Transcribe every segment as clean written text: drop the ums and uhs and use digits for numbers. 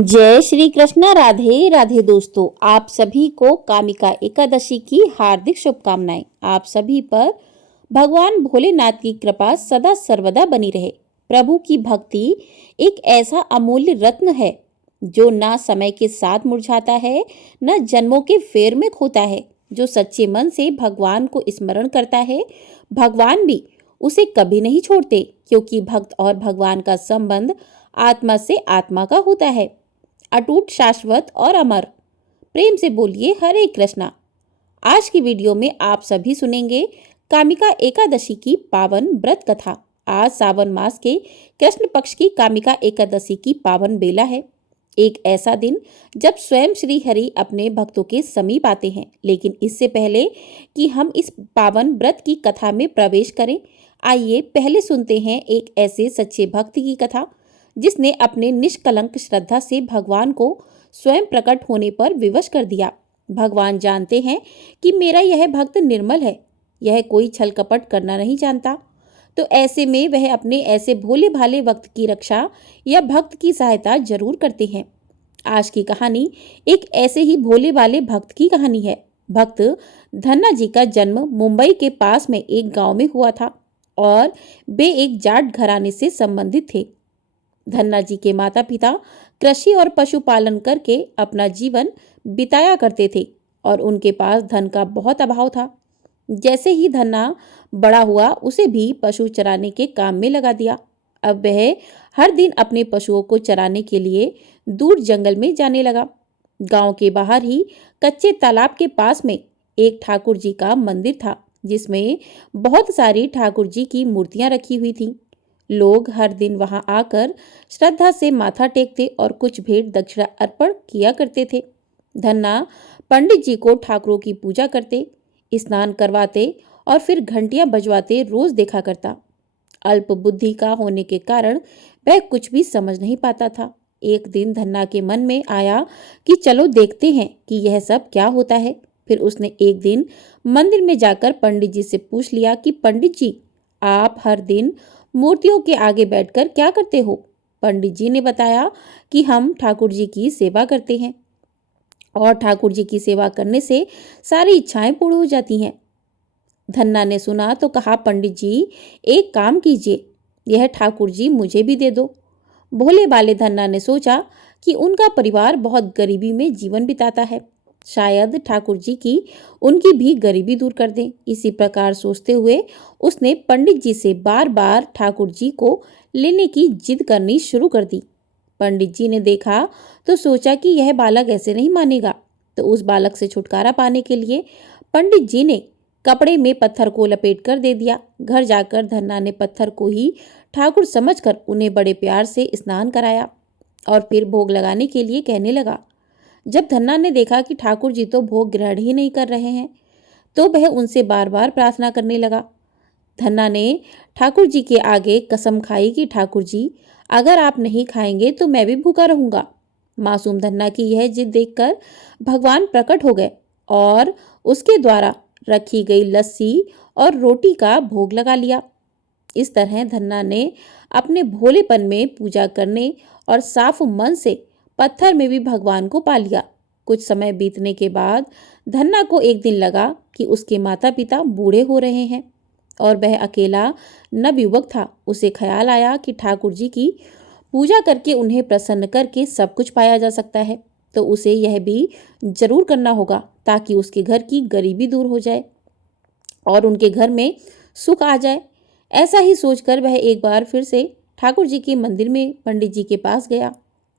जय श्री कृष्ण। राधे राधे दोस्तों, आप सभी को कामिका एकादशी की हार्दिक शुभकामनाएं। आप सभी पर भगवान भोलेनाथ की कृपा सदा सर्वदा बनी रहे। प्रभु की भक्ति एक ऐसा अमूल्य रत्न है जो ना समय के साथ मुरझाता है, न जन्मों के फेर में खोता है। जो सच्चे मन से भगवान को स्मरण करता है, भगवान भी उसे कभी नहीं छोड़ते, क्योंकि भक्त और भगवान का संबंध आत्मा से आत्मा का होता है, अटूट, शाश्वत और अमर। प्रेम से बोलिए हरे कृष्णा। आज की वीडियो में आप सभी सुनेंगे कामिका एकादशी की पावन व्रत कथा। आज सावन मास के कृष्ण पक्ष की कामिका एकादशी की पावन बेला है। एक ऐसा दिन जब स्वयं श्री हरि अपने भक्तों के समीप आते हैं। लेकिन इससे पहले कि हम इस पावन व्रत की कथा में प्रवेश करें, आइए पहले सुनते हैं एक ऐसे सच्चे भक्त की कथा जिसने अपने निष्कलंक श्रद्धा से भगवान को स्वयं प्रकट होने पर विवश कर दिया। भगवान जानते हैं कि मेरा यह भक्त निर्मल है, यह कोई छल कपट करना नहीं जानता, तो ऐसे में वह अपने ऐसे भोले भाले भक्त की रक्षा या भक्त की सहायता जरूर करते हैं। आज की कहानी एक ऐसे ही भोले भाले भक्त की कहानी है। भक्त धन्ना जी का जन्म मुंबई के पास में एक गांव में हुआ था और वे एक जाट घराने से संबंधित थे। धन्ना जी के माता पिता कृषि और पशुपालन करके अपना जीवन बिताया करते थे और उनके पास धन का बहुत अभाव था। जैसे ही धन्ना बड़ा हुआ, उसे भी पशु चराने के काम में लगा दिया। अब वह हर दिन अपने पशुओं को चराने के लिए दूर जंगल में जाने लगा। गांव के बाहर ही कच्चे तालाब के पास में एक ठाकुर जी का मंदिर था, जिसमें बहुत सारी ठाकुर जी की मूर्तियां रखी हुई थीं। लोग हर दिन वहां आकर श्रद्धा से माथा टेकते और कुछ भेंट दक्षिणा अर्पण किया करते थे। धन्ना पंडित जी को ठाकुरों की पूजा करते, स्नान करवाते और फिर घंटियां बजवाते रोज देखा करता। अल्प बुद्धि का होने के कारण वह कुछ भी समझ नहीं पाता था। एक दिन धन्ना के मन में आया कि चलो देखते हैं कि यह सब क्या होता है। फिर उसने एक दिन मंदिर में जाकर पंडित जी से पूछ लिया कि पंडित जी, आप हर दिन मूर्तियों के आगे बैठकर क्या करते हो? पंडित जी ने बताया कि हम ठाकुर जी की सेवा करते हैं और ठाकुर जी की सेवा करने से सारी इच्छाएं पूर्ण हो जाती हैं। धन्ना ने सुना तो कहा, पंडित जी एक काम कीजिए, यह ठाकुर जी मुझे भी दे दो। भोले वाले धन्ना ने सोचा कि उनका परिवार बहुत गरीबी में जीवन बिताता है, शायद ठाकुर जी की उनकी भी गरीबी दूर कर दें। इसी प्रकार सोचते हुए उसने पंडित जी से बार बार ठाकुर जी को लेने की जिद करनी शुरू कर दी। पंडित जी ने देखा तो सोचा कि यह बालक ऐसे नहीं मानेगा, तो उस बालक से छुटकारा पाने के लिए पंडित जी ने कपड़े में पत्थर को लपेट कर दे दिया। घर जाकर धन्ना ने पत्थर को ही ठाकुर समझकर उन्हें बड़े प्यार से स्नान कराया और फिर भोग लगाने के लिए कहने लगा। जब धन्ना ने देखा कि ठाकुर जी तो भोग ग्रहण ही नहीं कर रहे हैं, तो वह उनसे बार बार प्रार्थना करने लगा। धन्ना ने ठाकुर जी के आगे कसम खाई कि ठाकुर जी, अगर आप नहीं खाएंगे तो मैं भी भूखा रहूंगा। मासूम धन्ना की यह जिद देखकर भगवान प्रकट हो गए और उसके द्वारा रखी गई लस्सी और रोटी का भोग लगा लिया। इस तरह धन्ना ने अपने भोलेपन में पूजा करने और साफ मन से पत्थर में भी भगवान को पा लिया। कुछ समय बीतने के बाद धन्ना को एक दिन लगा कि उसके माता पिता बूढ़े हो रहे हैं और वह अकेला नवयुवक था। उसे ख्याल आया कि ठाकुर जी की पूजा करके उन्हें प्रसन्न करके सब कुछ पाया जा सकता है, तो उसे यह भी जरूर करना होगा ताकि उसके घर की गरीबी दूर हो जाए और उनके घर में सुख आ जाए। ऐसा ही सोचकर वह एक बार फिर से ठाकुर जी के मंदिर में पंडित जी के पास गया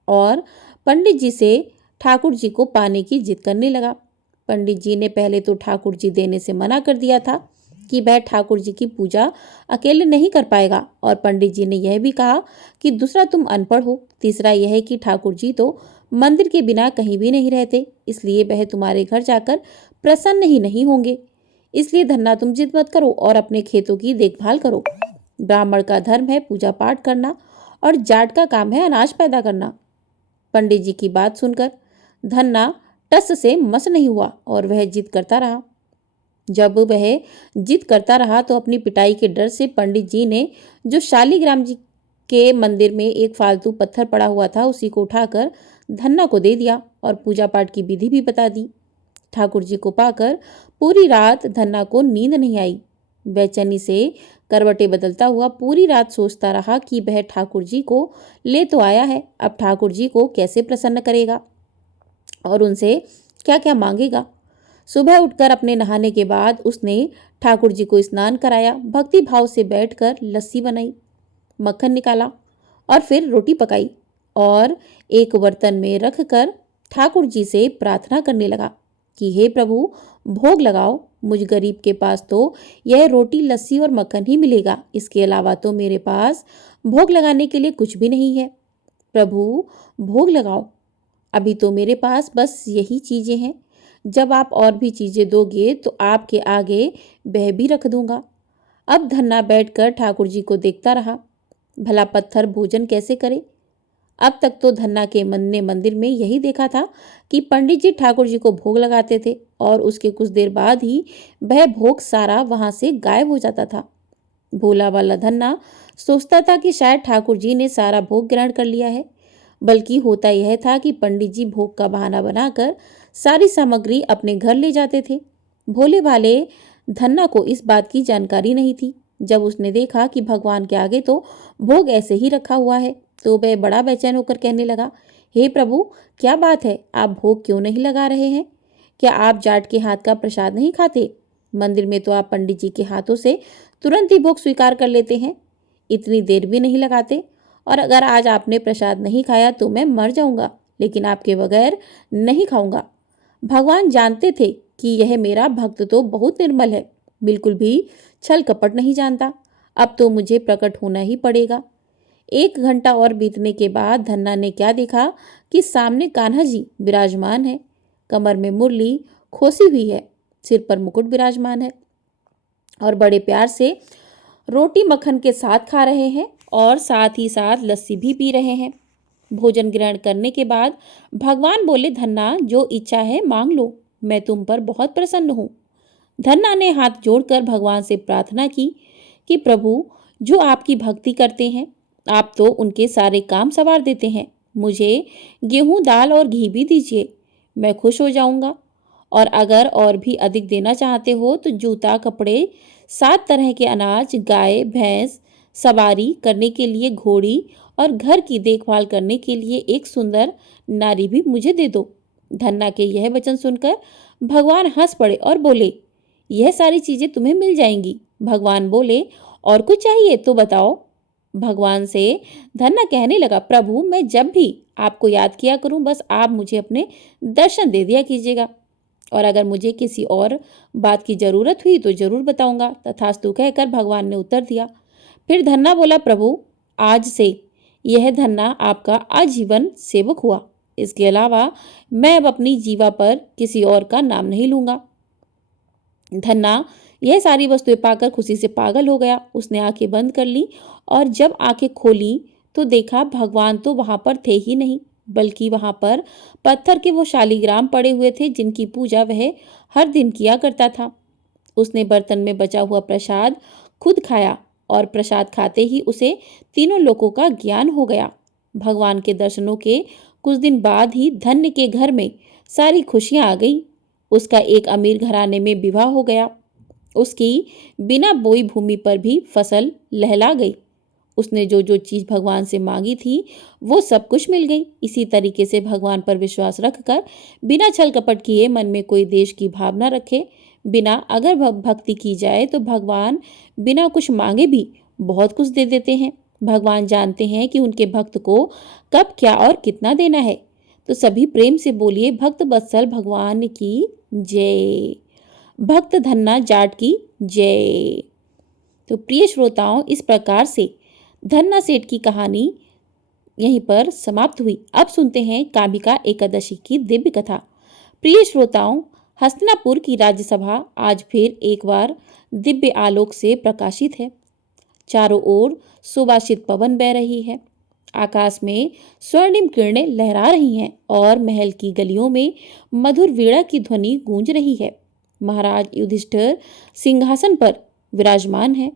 और पंडित जी से ठाकुर जी को पाने की जिद करने लगा। पंडित जी ने पहले तो ठाकुर जी देने से मना कर दिया था कि वह ठाकुर जी की पूजा अकेले नहीं कर पाएगा, और पंडित जी ने यह भी कहा कि दूसरा तुम अनपढ़ हो, तीसरा यह है कि ठाकुर जी तो मंदिर के बिना कहीं भी नहीं रहते, इसलिए वह तुम्हारे घर जाकर प्रसन्न ही नहीं होंगे। इसलिए धन्ना तुम जिद मत करो और अपने खेतों की देखभाल करो। ब्राह्मण का धर्म है पूजा पाठ करना और जाट का काम है अनाज पैदा करना। पंडित जी की बात सुनकर धन्ना टस से मस नहीं हुआ और वह जिद करता रहा। जब वह जिद करता रहा तो अपनी पिटाई के डर से पंडित जी ने जो शालीग्राम जी के मंदिर में एक फालतू पत्थर पड़ा हुआ था, उसी को उठाकर धन्ना को दे दिया और पूजा पाठ की विधि भी बता दी। ठाकुर जी को पाकर पूरी रात धन्ना को नींद नहीं आई। बेचैनी से करवटें बदलता हुआ पूरी रात सोचता रहा कि वह ठाकुर जी को ले तो आया है, अब ठाकुर जी को कैसे प्रसन्न करेगा और उनसे क्या क्या मांगेगा। सुबह उठकर अपने नहाने के बाद उसने ठाकुर जी को स्नान कराया, भक्ति भाव से बैठकर लस्सी बनाई, मक्खन निकाला और फिर रोटी पकाई और एक बर्तन में रखकर ठाकुर जी से प्रार्थना करने लगा कि हे प्रभु, भोग लगाओ, मुझ गरीब के पास तो यह रोटी लस्सी और मक्खन ही मिलेगा, इसके अलावा तो मेरे पास भोग लगाने के लिए कुछ भी नहीं है। प्रभु, भोग लगाओ, अभी तो मेरे पास बस यही चीजें हैं, जब आप और भी चीजें दोगे तो आपके आगे वह भी रख दूंगा। अब धन्ना बैठकर ठाकुर जी को देखता रहा, भला पत्थर भोजन कैसे करे। अब तक तो धन्ना के मन ने मंदिर में यही देखा था कि पंडित जी ठाकुर जी को भोग लगाते थे और उसके कुछ देर बाद ही वह भोग सारा वहां से गायब हो जाता था। भोला वाला धन्ना सोचता था कि शायद ठाकुर जी ने सारा भोग ग्रहण कर लिया है, बल्कि होता यह था कि पंडित जी भोग का बहाना बनाकर सारी सामग्री अपने घर ले जाते थे। भोले भाले धन्ना को इस बात की जानकारी नहीं थी। जब उसने देखा कि भगवान के आगे तो भोग ऐसे ही रखा हुआ है, तो वह बड़ा बेचैन होकर कहने लगा, हे प्रभु, क्या बात है, आप भोग क्यों नहीं लगा रहे हैं? क्या आप जाट के हाथ का प्रसाद नहीं खाते? मंदिर में तो आप पंडित जी के हाथों से तुरंत ही भोग स्वीकार कर लेते हैं, इतनी देर भी नहीं लगाते। और अगर आज आपने प्रसाद नहीं खाया तो मैं मर जाऊंगा, लेकिन आपके बगैर नहीं खाऊंगा। भगवान जानते थे कि यह मेरा भक्त तो बहुत निर्मल है, बिल्कुल भी छल कपट नहीं जानता। अब तो मुझे प्रकट होना ही पड़ेगा। 1 घंटा और बीतने के बाद धन्ना ने क्या देखा कि सामने कान्हा जी विराजमान है, कमर में मुरली खोसी हुई है, सिर पर मुकुट विराजमान है और बड़े प्यार से रोटी मक्खन के साथ खा रहे हैं और साथ ही साथ लस्सी भी पी रहे हैं। भोजन ग्रहण करने के बाद भगवान बोले, धन्ना, जो इच्छा है मांग लो, मैं तुम पर बहुत प्रसन्न हूँ। धन्ना ने हाथ जोड़कर भगवान से प्रार्थना की कि प्रभु, जो आपकी भक्ति करते हैं, आप तो उनके सारे काम संवार देते हैं। मुझे गेहूं, दाल और घी भी दीजिए, मैं खुश हो जाऊंगा। और अगर और भी अधिक देना चाहते हो तो जूता, कपड़े, 7 तरह के अनाज, गाय भैंस, सवारी करने के लिए घोड़ी और घर की देखभाल करने के लिए एक सुंदर नारी भी मुझे दे दो। धन्ना के यह वचन सुनकर भगवान हंस पड़े और बोले, यह सारी चीजें तुम्हें मिल जाएंगी। भगवान बोले, और कुछ चाहिए तो बताओ। भगवान से धन्ना कहने लगा, प्रभु, मैं जब भी आपको याद किया करूं, बस आप मुझे अपने दर्शन दे दिया कीजिएगा, और अगर मुझे किसी और बात की जरूरत हुई तो जरूर बताऊंगा। तथास्तु कहकर भगवान ने उत्तर दिया। फिर धन्ना बोला, प्रभु, आज से यह धन्ना आपका आजीवन सेवक हुआ, इसके अलावा मैं अब अपनी जीवा पर किसी और का नाम नहीं लूंगा। धन्ना यह सारी वस्तुएं पाकर खुशी से पागल हो गया। उसने आंखें बंद कर ली और जब आंखें खोली तो देखा भगवान तो वहां पर थे ही नहीं, बल्कि वहां पर पत्थर के वो शालिग्राम पड़े हुए थे जिनकी पूजा वह हर दिन किया करता था। उसने बर्तन में बचा हुआ प्रसाद खुद खाया और प्रसाद खाते ही उसे तीनों लोकों का ज्ञान हो गया। भगवान के दर्शनों के कुछ दिन बाद ही धन्य के घर में सारी खुशियां आ गई। उसका एक अमीर घराने में विवाह हो गया। उसकी बिना बोई भूमि पर भी फसल लहला गई। उसने जो जो चीज भगवान से मांगी थी वो सब कुछ मिल गई। इसी तरीके से भगवान पर विश्वास रखकर बिना छल कपट किए, मन में कोई देश की भावना रखे बिना अगर भक्ति की जाए तो भगवान बिना कुछ मांगे भी बहुत कुछ दे देते हैं। भगवान जानते हैं कि उनके भक्त को कब क्या और कितना देना है। तो सभी प्रेम से बोलिए, भक्त वत्सल भगवान की जय। भक्त धन्ना जाट की जय। तो प्रिय श्रोताओं, इस प्रकार से धन्ना सेठ की कहानी यहीं पर समाप्त हुई। अब सुनते हैं कामिका एकादशी की दिव्य कथा। प्रिय श्रोताओं, हस्तिनापुर की राज्यसभा आज फिर एक बार दिव्य आलोक से प्रकाशित है। चारों ओर सुवासित पवन बह रही है, आकाश में स्वर्णिम किरणें लहरा रही हैं और महल की गलियों में मधुर वीणा की ध्वनि गूंज रही है। महाराज युधिष्ठिर सिंहासन पर विराजमान है।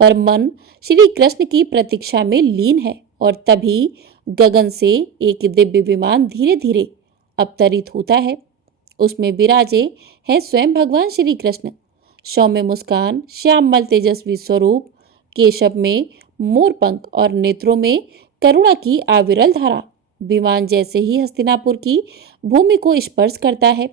पर मन श्री कृष्ण की प्रतीक्षा में लीन है और तभी गगन से एक दिव्य विमान धीरे धीरे अवतरित होता है। उसमें विराजे हैं स्वयं भगवान श्री कृष्ण। सौम्य मुस्कान, श्यामल तेजस्वी स्वरूप, केशव में मोरपंख और नेत्रों में करुणा की अविरल धारा। विमान जैसे ही हस्तिनापुर की भूमि को स्पर्श करता है,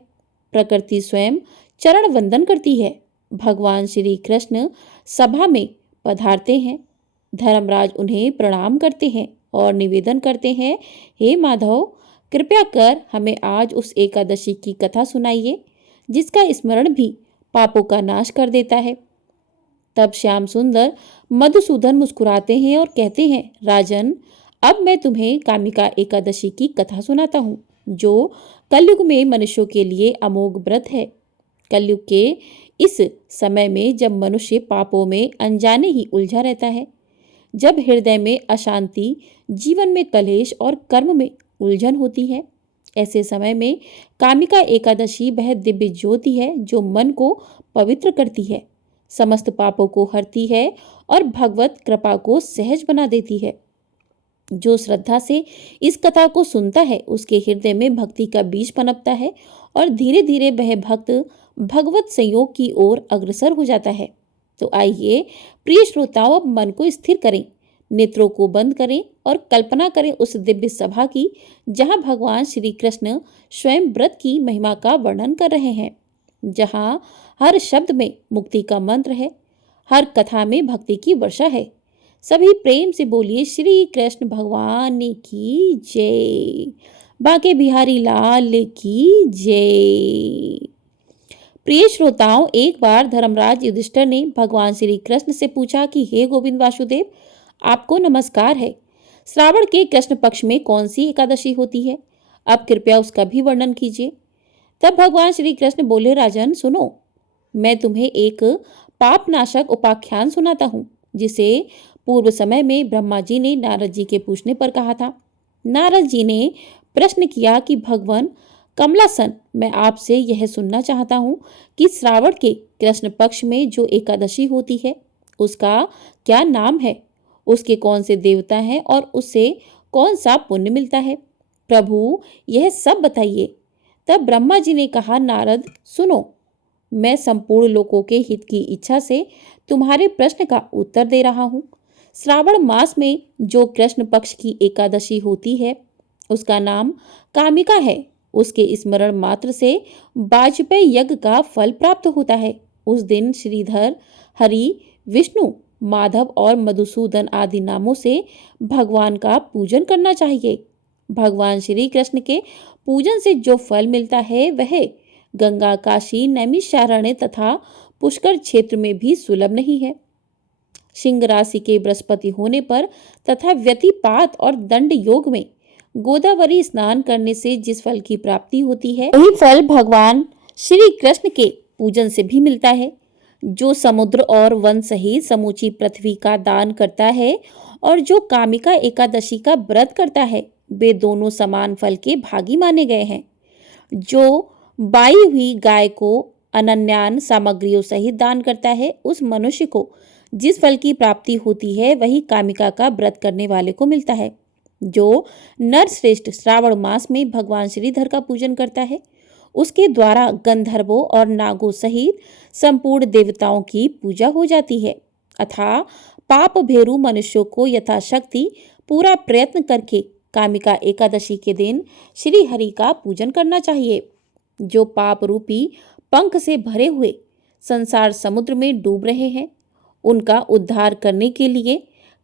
प्रकृति स्वयं चरण वंदन करती है। भगवान श्री कृष्ण सभा में पधारते हैं। धर्मराज उन्हें प्रणाम करते हैं और निवेदन करते हैं, हे माधव, कृपया कर हमें आज उस एकादशी की कथा सुनाइए जिसका स्मरण भी पापों का नाश कर देता है। तब श्याम सुंदर मधुसूदन मुस्कुराते हैं और कहते हैं, राजन, अब मैं तुम्हें कामिका एकादशी की कथा सुनाता हूँ, जो कलयुग में मनुष्यों के लिए अमोघ व्रत है। कलयुग के इस समय में जब मनुष्य पापों में अनजाने ही उलझा रहता है, जब हृदय में अशांति, जीवन में कलेश और कर्म में उलझन होती है, ऐसे समय में कामिका एकादशी वह दिव्य ज्योति है जो मन को पवित्र करती है, समस्त पापों को हरती है और भगवत कृपा को सहज बना देती है। जो श्रद्धा से इस कथा को सुनता है उसके हृदय में भक्ति का बीज पनपता है और धीरे धीरे वह भक्त भगवत संयोग की ओर अग्रसर हो जाता है। तो आइए प्रिय श्रोताओं, अब मन को स्थिर करें, नेत्रों को बंद करें और कल्पना करें उस दिव्य सभा की जहां भगवान श्री कृष्ण स्वयं व्रत की महिमा का वर्णन कर रहे हैं, जहां हर शब्द में मुक्ति का मंत्र है, हर कथा में भक्ति की वर्षा है। सभी प्रेम से बोलिए, श्री कृष्ण भगवान की जय, बांके बिहारी लाल की जय। प्रिय श्रोताओं, एक बार धर्मराज युधिष्ठिर ने भगवान श्री कृष्ण से पूछा कि हे गोविंद वासुदेव, आपको नमस्कार है। श्रावण के कृष्ण पक्ष में कौन सी एकादशी होती है? अब कृपया उसका भी वर्णन कीजिए। तब भगवान श्री कृष्ण बोले, राजन सुनो, मैं तुम्हें एक पापनाशक उपाख्यान सुनाता हूँ जिसे पूर्व समय में ब्रह्मा जी ने नारद जी के पूछने पर कहा था। नारद जी ने प्रश्न किया कि भगवान कमलासन, मैं आपसे यह सुनना चाहता हूँ कि श्रावण के कृष्ण पक्ष में जो एकादशी होती है उसका क्या नाम है, उसके कौन से देवता हैं और उससे कौन सा पुण्य मिलता है? प्रभु, यह सब बताइए। तब ब्रह्मा जी ने कहा, नारद सुनो, मैं संपूर्ण लोकों के हित की इच्छा से तुम्हारे प्रश्न का उत्तर दे रहा हूँ। श्रावण मास में जो कृष्ण पक्ष की एकादशी होती है उसका नाम कामिका है। उसके स्मरण मात्र से वाजपेयी यज्ञ का फल प्राप्त होता है। उस दिन श्रीधर, हरि, विष्णु, माधव और मधुसूदन आदि नामों से भगवान का पूजन करना चाहिए। भगवान श्री कृष्ण के पूजन से जो फल मिलता है वह गंगा, काशी, नैमिषारण्य तथा पुष्कर क्षेत्र में भी सुलभ नहीं है। सिंह राशि के बृहस्पति होने पर तथा व्यतिपात और दंड योग में गोदावरी स्नान करने से जिस फल की प्राप्ति होती है वही फल भगवान श्री कृष्ण के पूजन से भी मिलता है। जो समुद्र और वन सहित समूची पृथ्वी का दान करता है और जो कामिका एकादशी का व्रत करता है वे दोनों समान फल के भागी माने गए हैं। जो बाई हुई गाय को अनन्यान सामग्रियों सहित दान करता है उस मनुष्य को जिस फल की प्राप्ति होती है वही कामिका का व्रत करने वाले को मिलता है। जो नर श्रेष्ठ श्रावण मास में भगवान श्रीधर का पूजन करता है उसके द्वारा गंधर्वों और नागों सहित संपूर्ण देवताओं की पूजा हो जाती है। अतः पाप भेरू मनुष्यों को यथाशक्ति पूरा प्रयत्न करके कामिका एकादशी के दिन श्री हरि का पूजन करना चाहिए। जो पाप रूपी पंख से भरे हुए संसार समुद्र में डूब रहे हैं उनका उद्धार करने के लिए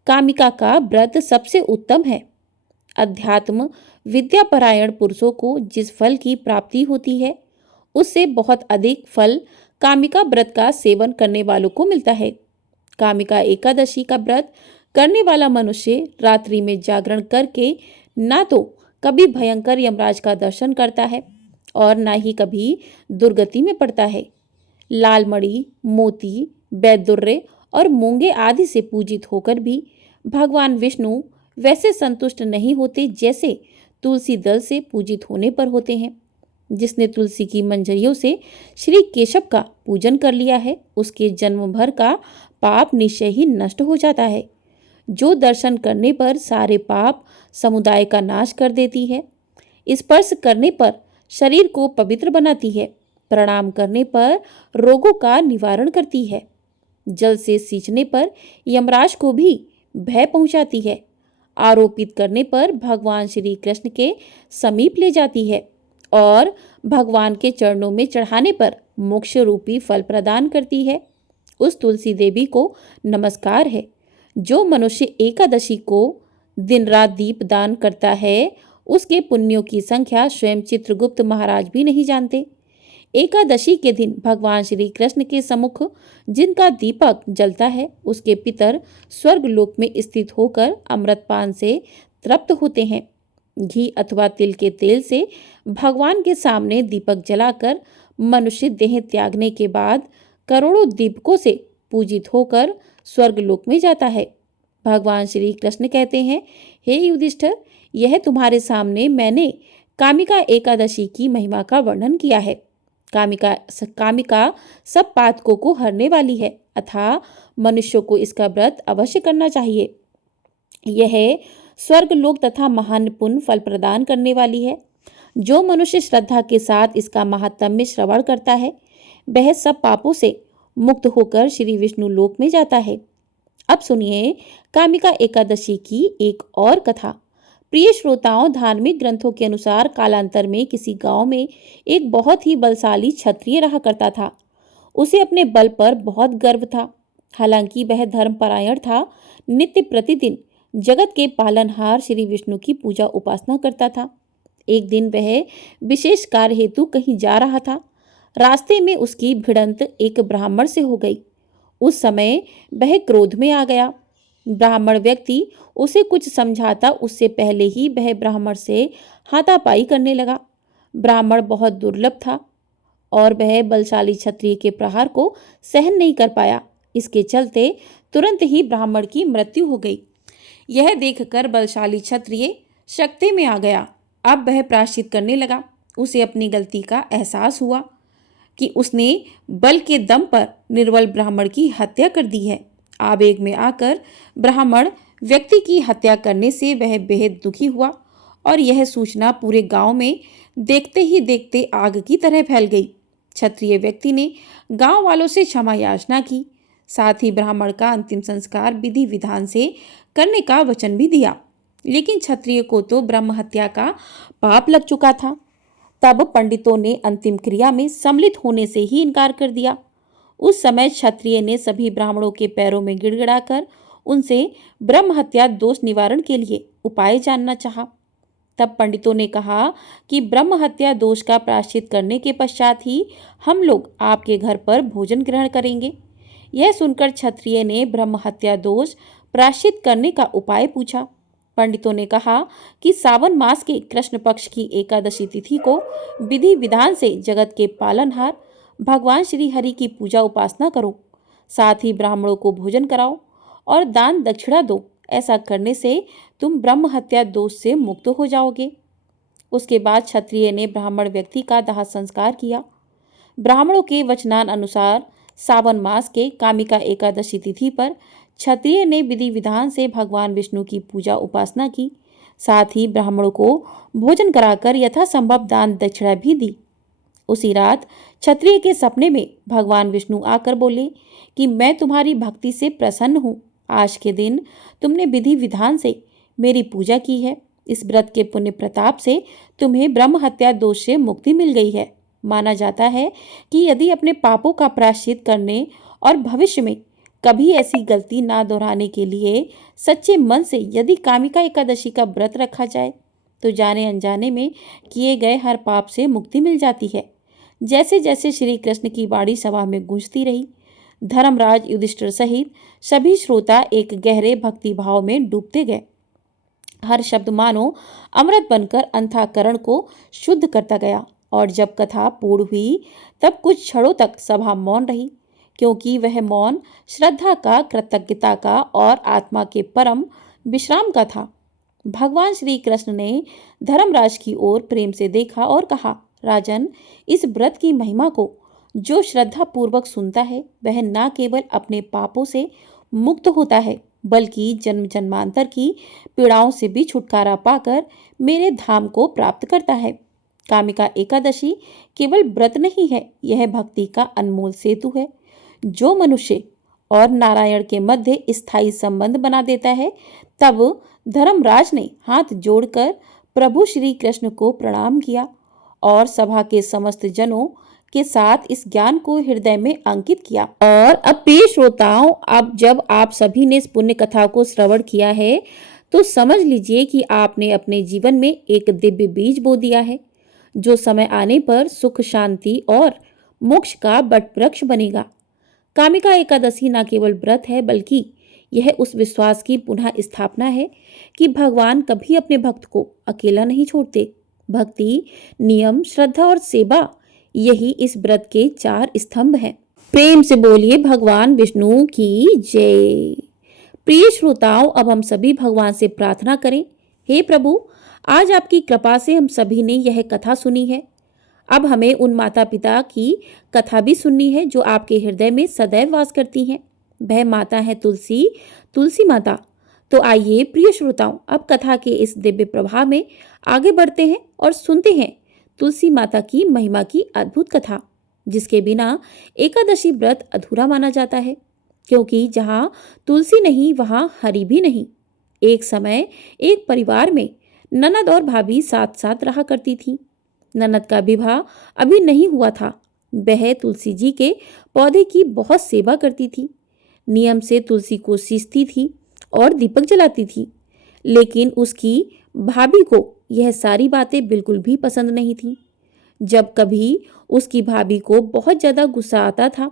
कामिका का व्रत सबसे उत्तम है। अध्यात्म विद्यापरायण पुरुषों को जिस फल की प्राप्ति होती है उससे बहुत अधिक फल कामिका व्रत का सेवन करने वालों को मिलता है। कामिका एकादशी का व्रत करने वाला मनुष्य रात्रि में जागरण करके ना तो कभी भयंकर यमराज का दर्शन करता है और ना ही कभी दुर्गति में पड़ता है। लाल मणि, मोती, वैदुर्य और मूंगे आदि से पूजित होकर भी भगवान विष्णु वैसे संतुष्ट नहीं होते जैसे तुलसी दल से पूजित होने पर होते हैं। जिसने तुलसी की मंजरियों से श्री केशव का पूजन कर लिया है, उसके जन्म भर का पाप निश्चय ही नष्ट हो जाता है। जो दर्शन करने पर सारे पाप समुदाय का नाश कर देती है, स्पर्श करने पर शरीर को पवित्र बनाती है, प्रणाम करने पर रोगों का निवारण करती है, जल से सींचने पर यमराज को भी भय पहुंचाती है, आरोपित करने पर भगवान श्री कृष्ण के समीप ले जाती है और भगवान के चरणों में चढ़ाने पर मोक्ष रूपी फल प्रदान करती है। उस तुलसी देवी को नमस्कार है। जो मनुष्य एकादशी को दिन रात दीप दान करता है, उसके पुण्यों की संख्या स्वयं चित्रगुप्त महाराज भी नहीं जानते। एकादशी के दिन भगवान श्री कृष्ण के सम्मुख जिनका दीपक जलता है, उसके पितर स्वर्ग लोक में स्थित होकर अमृतपान से तृप्त होते हैं। घी अथवा तिल के तेल से भगवान के सामने दीपक जलाकर मनुष्य देह त्यागने के बाद करोड़ों दीपकों से पूजित होकर स्वर्ग लोक में जाता है। भगवान श्री कृष्ण कहते हैं, हे युधिष्ठिर, यह तुम्हारे सामने मैंने कामिका एकादशी की महिमा का वर्णन किया है। कामिका सब पातकों को हरने वाली है, अतः मनुष्यों को इसका व्रत अवश्य करना चाहिए। यह स्वर्ग लोक तथा महान पुण्य फल प्रदान करने वाली है। जो मनुष्य श्रद्धा के साथ इसका महात्म्य श्रवण करता है, वह सब पापों से मुक्त होकर श्री विष्णु लोक में जाता है। अब सुनिए कामिका एकादशी की एक और कथा। प्रिय श्रोताओं, धार्मिक ग्रंथों के अनुसार कालांतर में किसी गांव में एक बहुत ही बलशाली क्षत्रिय रहा करता था। उसे अपने बल पर बहुत गर्व था। हालांकि वह धर्मपरायण था, नित्य प्रतिदिन जगत के पालनहार श्री विष्णु की पूजा उपासना करता था। एक दिन वह विशेष कार्य हेतु कहीं जा रहा था। रास्ते में उसकी भिड़ंत एक ब्राह्मण से हो गई। उस समय वह क्रोध में आ गया। ब्राह्मण व्यक्ति उसे कुछ समझाता उससे पहले ही वह ब्राह्मण से हाथापाई करने लगा। ब्राह्मण बहुत दुर्लभ था और वह बलशाली क्षत्रिय के प्रहार को सहन नहीं कर पाया। इसके चलते तुरंत ही ब्राह्मण की मृत्यु हो गई। यह देखकर बलशाली क्षत्रिय शक्ति में आ गया। अब वह प्रायश्चित करने लगा। उसे अपनी गलती का एहसास हुआ कि उसने बल के दम पर निर्बल ब्राह्मण की हत्या कर दी है। आवेग में आकर ब्राह्मण व्यक्ति की हत्या करने से वह बेहद दुखी हुआ और यह सूचना पूरे गांव में देखते ही देखते आग की तरह फैल गई। क्षत्रिय व्यक्ति ने गांव वालों से क्षमा याचना की, साथ ही ब्राह्मण का अंतिम संस्कार विधि विधान से करने का वचन भी दिया। लेकिन क्षत्रिय को तो ब्रह्म हत्या का पाप लग चुका था। तब पंडितों ने अंतिम क्रिया में सम्मिलित होने से ही इनकार कर दिया। उस समय क्षत्रिय ने सभी ब्राह्मणों के पैरों में गिड़गिड़ाकर उनसे ब्रह्म हत्या दोष निवारण के लिए उपाय जानना चाहा। तब पंडितों ने कहा कि ब्रह्म हत्या दोष का प्रायश्चित करने के पश्चात ही हम लोग आपके घर पर भोजन ग्रहण करेंगे। यह सुनकर क्षत्रिय ने ब्रह्म हत्या दोष प्रायश्चित करने का उपाय पूछा। पंडितों ने कहा कि सावन मास के कृष्ण पक्ष की एकादशी तिथि को विधि विधान से जगत के पालनहार भगवान श्री हरि की पूजा उपासना करो, साथ ही ब्राह्मणों को भोजन कराओ और दान दक्षिणा दो। ऐसा करने से तुम ब्रह्म हत्या दोष से मुक्त हो जाओगे। उसके बाद क्षत्रिय ने ब्राह्मण व्यक्ति का दाह संस्कार किया। ब्राह्मणों के वचनान अनुसार सावन मास के कामिका एकादशी तिथि पर क्षत्रिय ने विधि विधान से भगवान विष्णु की पूजा उपासना की, साथ ही ब्राह्मणों को भोजन कराकर यथासंभव दान दक्षिणा भी दी। उसी रात क्षत्रिय के सपने में भगवान विष्णु आकर बोले कि मैं तुम्हारी भक्ति से प्रसन्न हूँ। आज के दिन तुमने विधि विधान से मेरी पूजा की है। इस व्रत के पुण्य प्रताप से तुम्हें ब्रह्म हत्या दोष से मुक्ति मिल गई है। माना जाता है कि यदि अपने पापों का प्रायश्चित करने और भविष्य में कभी ऐसी गलती ना दोहराने के लिए सच्चे मन से यदि कामिका एकादशी का व्रत रखा जाए तो जाने अनजाने में किए गए हर पाप से मुक्ति मिल जाती है। जैसे जैसे श्री कृष्ण की वाणी सभा में गूंजती रही, धर्मराज युधिष्ठिर सहित सभी श्रोता एक गहरे भक्ति भाव में डूबते गए। हर शब्द मानो अमृत बनकर अंतःकरण को शुद्ध करता गया और जब कथा पूर्ण हुई तब कुछ क्षणों तक सभा मौन रही, क्योंकि वह मौन श्रद्धा का, कृतज्ञता का और आत्मा के परम विश्राम का था। भगवान श्री कृष्ण ने धर्मराज की ओर प्रेम से देखा और कहा, राजन, इस व्रत की महिमा को जो श्रद्धा पूर्वक सुनता है वह न केवल अपने पापों से मुक्त होता है बल्कि जन्म जन्मांतर की पीड़ाओं से भी छुटकारा पाकर मेरे धाम को प्राप्त करता है। कामिका एकादशी केवल व्रत नहीं है, यह भक्ति का अनमोल सेतु है जो मनुष्य और नारायण के मध्य स्थायी संबंध बना देता है। तब धर्मराज ने हाथ जोड़कर प्रभु श्री कृष्ण को प्रणाम किया और सभा के समस्त जनों के साथ इस ज्ञान को हृदय में अंकित किया। और अब प्रिय श्रोताओं, अब जब आप सभी ने इस पुण्य कथा को श्रवण किया है तो समझ लीजिए कि आपने अपने जीवन में एक दिव्य बीज बो दिया है जो समय आने पर सुख, शांति और मोक्ष का वट वृक्ष बनेगा। कामिका एकादशी न केवल व्रत है बल्कि यह उस विश्वास की पुनः स्थापना है कि भगवान कभी अपने भक्त को अकेला नहीं छोड़ते। भक्ति, नियम, श्रद्धा और सेवा, यही इस व्रत के 4 स्तंभ हैं। प्रेम से बोलिए भगवान विष्णु की जय। प्रिय श्रोताओं, अब हम सभी भगवान से प्रार्थना करें, हे प्रभु, आज आपकी कृपा से हम सभी ने यह कथा सुनी है। अब हमें उन माता पिता की कथा भी सुननी है जो आपके हृदय में सदैव वास करती हैं। वह माता है तुलसी, तुलसी माता। तो आइए प्रिय श्रोताओं, अब कथा के इस दिव्य प्रभाव में आगे बढ़ते हैं और सुनते हैं तुलसी माता की महिमा की अद्भुत कथा, जिसके बिना एकादशी व्रत अधूरा माना जाता है, क्योंकि जहाँ तुलसी नहीं वहाँ हरि भी नहीं। एक समय एक परिवार में ननद और भाभी साथ साथ रहा करती थी। ननद का विवाह अभी नहीं हुआ था। वह तुलसी जी के पौधे की बहुत सेवा करती थी, नियम से तुलसी को सींचती थी और दीपक जलाती थी। लेकिन उसकी भाभी को यह सारी बातें बिल्कुल भी पसंद नहीं थी। जब कभी उसकी भाभी को बहुत ज़्यादा गुस्सा आता था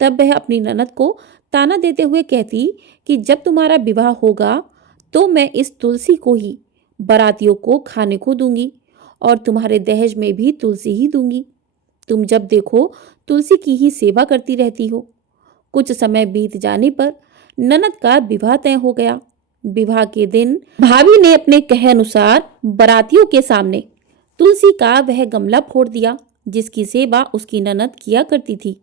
तब वह अपनी ननद को ताना देते हुए कहती कि जब तुम्हारा विवाह होगा तो मैं इस तुलसी को ही बारातियों को खाने को दूंगी और तुम्हारे दहेज में भी तुलसी ही दूंगी। तुम जब देखो तुलसी की ही सेवा करती रहती हो। कुछ समय बीत जाने पर ननद का विवाह तय हो गया। विवाह के दिन भाभी ने अपने कहे अनुसार बारातियों के सामने तुलसी का वह गमला फोड़ दिया जिसकी सेवा उसकी ननद किया करती थी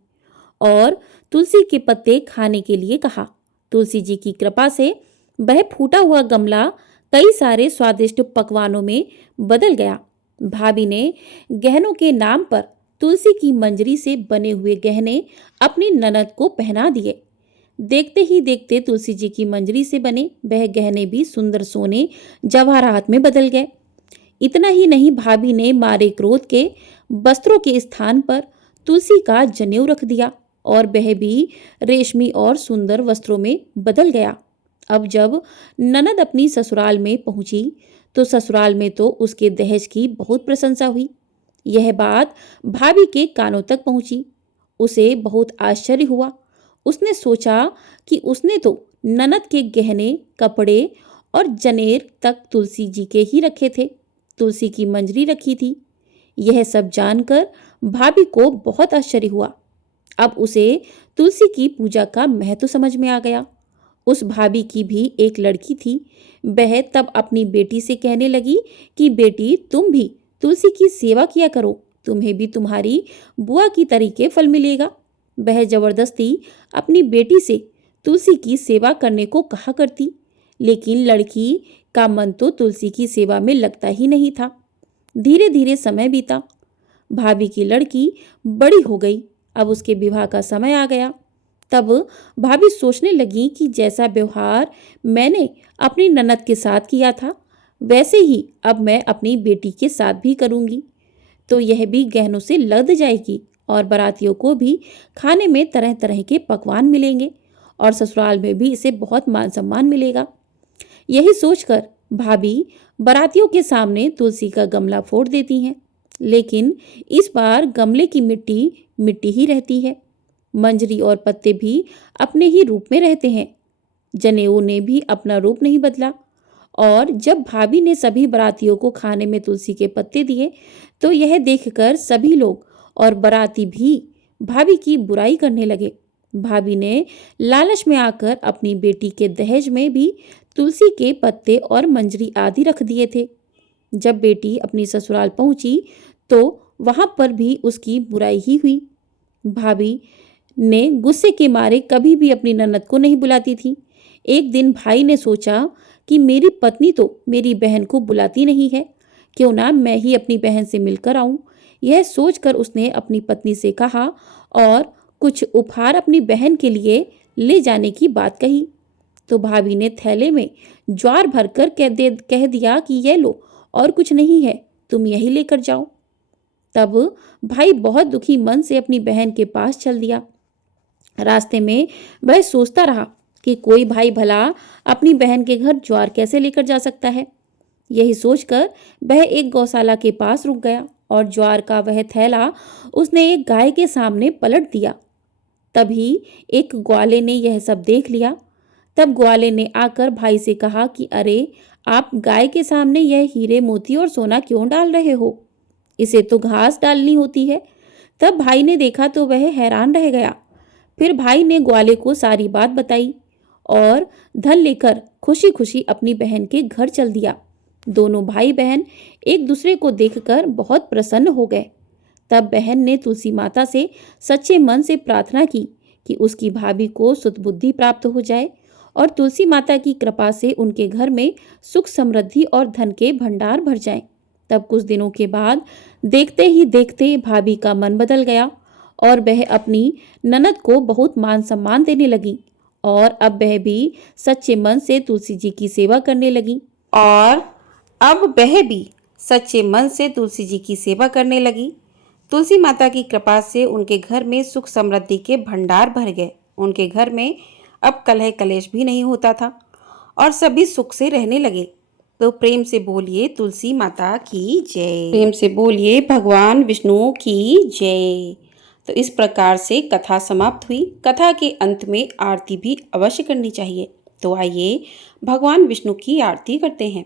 और तुलसी के पत्ते खाने के लिए कहा। तुलसी जी की कृपा से वह फूटा हुआ गमला कई सारे स्वादिष्ट पकवानों में बदल गया। भाभी ने गहनों के नाम पर तुलसी की मंजरी से बने हुए गहने अपनी ननद को पहना दिए। देखते ही देखते तुलसी जी की मंजरी से बने वह गहने भी सुंदर सोने जवाहरात में बदल गए। इतना ही नहीं, भाभी ने मारे क्रोध के वस्त्रों के स्थान पर तुलसी का जनेऊ रख दिया और वह भी रेशमी और सुंदर वस्त्रों में बदल गया। अब जब ननद अपनी ससुराल में पहुंची तो ससुराल में तो उसके दहेज की बहुत प्रशंसा हुई। यह बात भाभी के कानों तक पहुंची। उसे बहुत आश्चर्य हुआ। उसने सोचा कि उसने तो ननद के गहने, कपड़े और जनेर तक तुलसी जी के ही रखे थे, तुलसी की मंजरी रखी थी। यह सब जानकर भाभी को बहुत आश्चर्य हुआ। अब उसे तुलसी की पूजा का महत्व समझ में आ गया। उस भाभी की भी एक लड़की थी। वह तब अपनी बेटी से कहने लगी कि बेटी, तुम भी तुलसी की सेवा किया करो, तुम्हें भी तुम्हारी बुआ की तरीके फल मिलेगा। वह जबरदस्ती अपनी बेटी से तुलसी की सेवा करने को कहा करती, लेकिन लड़की का मन तो तुलसी की सेवा में लगता ही नहीं था। धीरे धीरे समय बीता। भाभी की लड़की बड़ी हो गई। अब उसके विवाह का समय आ गया। तब भाभी सोचने लगी कि जैसा व्यवहार मैंने अपनी ननद के साथ किया था वैसे ही अब मैं अपनी बेटी के साथ भी करूंगी, तो यह भी गहनों से लद जाएगी और बारातियों को भी खाने में तरह तरह के पकवान मिलेंगे और ससुराल में भी इसे बहुत मान सम्मान मिलेगा। यही सोचकर भाभी बारातियों के सामने तुलसी का गमला फोड़ देती हैं, लेकिन इस बार गमले की मिट्टी मिट्टी ही रहती है। मंजरी और पत्ते भी अपने ही रूप में रहते हैं। जनेऊ ने भी अपना रूप नहीं बदला। और जब भाभी ने सभी बारातियों को खाने में तुलसी के पत्ते दिए तो यह देखकर सभी लोग और बाराती भी भाभी की बुराई करने लगे। भाभी ने लालच में आकर अपनी बेटी के दहेज में भी तुलसी के पत्ते और मंजरी आदि रख दिए थे। जब बेटी अपनी ससुराल पहुंची तो वहाँ पर भी उसकी बुराई ही हुई। भाभी ने गुस्से के मारे कभी भी अपनी ननद को नहीं बुलाती थी। एक दिन भाई ने सोचा कि मेरी पत्नी तो मेरी बहन को बुलाती नहीं है, क्यों ना मैं ही अपनी बहन से मिलकर आऊं। यह सोचकर उसने अपनी पत्नी से कहा और कुछ उपहार अपनी बहन के लिए ले जाने की बात कही। तो भाभी ने थैले में ज्वार भरकर कह दिया कि ये लो, और कुछ नहीं है, तुम यही लेकर जाओ। तब भाई बहुत दुखी मन से अपनी बहन के पास चल दिया। रास्ते में वह सोचता रहा कि कोई भाई भला अपनी बहन के घर ज्वार कैसे लेकर जा सकता है। यही सोचकर वह एक गौशाला के पास रुक गया और ज्वार का वह थैला उसने एक गाय के सामने पलट दिया। तभी एक ग्वाले ने यह सब देख लिया। तब ग्वाले ने आकर भाई से कहा कि अरे, आप गाय के सामने यह हीरे मोती और सोना क्यों डाल रहे हो? इसे तो घास डालनी होती है। तब भाई ने देखा तो वह हैरान रह गया। फिर भाई ने ग्वाले को सारी बात बताई और धन लेकर खुशी खुशी अपनी बहन के घर चल दिया। दोनों भाई बहन एक दूसरे को देखकर बहुत प्रसन्न हो गए। तब बहन ने तुलसी माता से सच्चे मन से प्रार्थना की कि उसकी भाभी को सुतबुद्धि प्राप्त हो जाए और तुलसी माता की कृपा से उनके घर में सुख समृद्धि और धन के भंडार भर जाएं। तब कुछ दिनों के बाद देखते ही देखते भाभी का मन बदल गया और वह अपनी ननद को बहुत मान सम्मान देने लगी और अब वह भी सच्चे मन से तुलसी जी की सेवा करने लगी। तुलसी माता की कृपा से उनके घर में सुख समृद्धि के भंडार भर गए। उनके घर में अब कलह कलेश भी नहीं होता था और सभी सुख से रहने लगे। तो प्रेम से बोलिए तुलसी माता की जय। प्रेम से बोलिए भगवान विष्णु की जय। तो इस प्रकार से कथा समाप्त हुई। कथा के अंत में आरती भी अवश्य करनी चाहिए। तो आइए भगवान विष्णु की आरती करते हैं।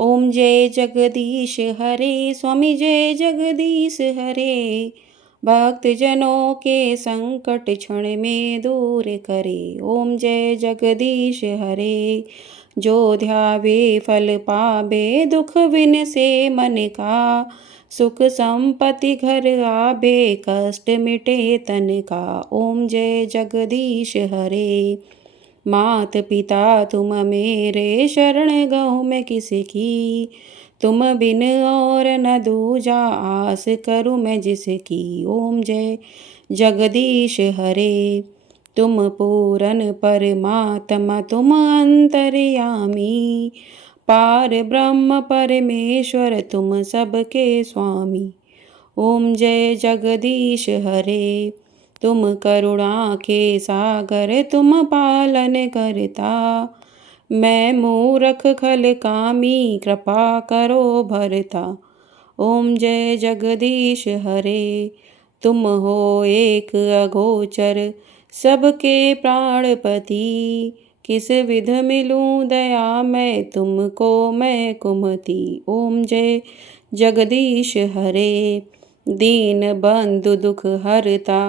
ओम जय जगदीश हरे, स्वामी जय जगदीश हरे, भक्त जनों के संकट क्षण में दूर करे। ओम जय जगदीश हरे, जो ध्यावे फल पावे, दुख विन से मन का, सुख संपत्ति घर आवे, कष्ट मिटे तन का। ओम जय जगदीश हरे, मात पिता तुम मेरे, शरण गहूँ मैं किसकी, तुम बिन और न दूजा, आस करूँ मैं जिसकी। ओम जय जगदीश हरे, तुम पूरन परमात्मा, तुम अंतर्यामी, पार ब्रह्म परमेश्वर, तुम सबके स्वामी। ओम जय जगदीश हरे, तुम करुणा के सागर, तुम पालन करता, मैं मूरख खल कामी, कृपा करो भरता। ओम जय जगदीश हरे, तुम हो एक अगोचर, सबके प्राणपति, किस विध मिलूं दया मैं तुमको मैं कुमति। ओम जय जगदीश हरे, दीन बंधु दुख हरता,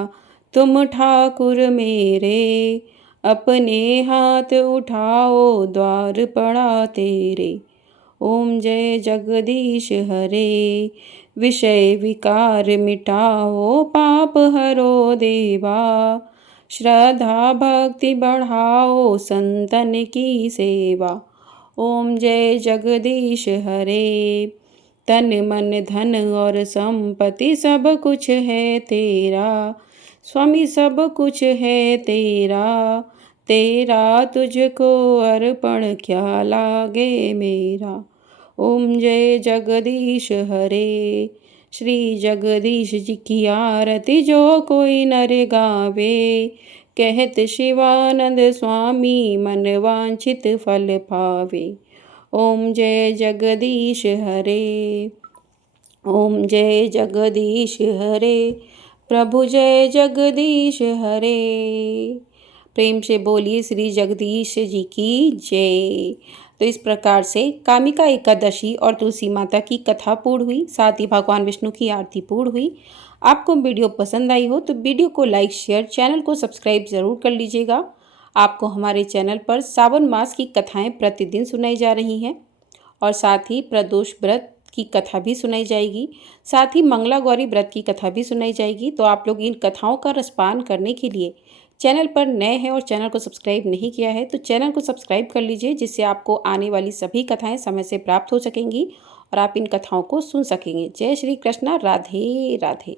तुम ठाकुर मेरे, अपने हाथ उठाओ द्वार पड़ा तेरे। ओम जय जगदीश हरे, विषय विकार मिटाओ, पाप हरो देवा, श्रद्धा भक्ति बढ़ाओ, संतन की सेवा। ओम जय जगदीश हरे, तन मन धन और संपत्ति सब कुछ है तेरा, स्वामी सब कुछ है तेरा, तेरा तुझको अर्पण क्या लागे मेरा। ओम जय जगदीश हरे, श्री जगदीश जी की आरती जो कोई नर गावे, कहत शिवानंद स्वामी, मन वांछित फल पावे। ओम जय जगदीश हरे, ओम जय जगदीश हरे, प्रभु जय जगदीश हरे। प्रेम से बोलिए श्री जगदीश जी की जय। तो इस प्रकार से कामिका एकादशी और तुलसी माता की कथा पूर्ण हुई, साथ ही भगवान विष्णु की आरती पूर्ण हुई। आपको वीडियो पसंद आई हो तो वीडियो को लाइक शेयर, चैनल को सब्सक्राइब ज़रूर कर लीजिएगा। आपको हमारे चैनल पर सावन मास की कथाएं प्रतिदिन सुनाई जा रही हैं और साथ ही प्रदोष व्रत की कथा भी सुनाई जाएगी। साथ ही मंगला गौरी व्रत की कथा भी सुनाई जाएगी। तो आप लोग इन कथाओं का रसपान करने के लिए चैनल पर नए हैं और चैनल को सब्सक्राइब नहीं किया है तो चैनल को सब्सक्राइब कर लीजिए, जिससे आपको आने वाली सभी कथाएं समय से प्राप्त हो सकेंगी और आप इन कथाओं को सुन सकेंगे। जय श्री कृष्णा। राधे राधे।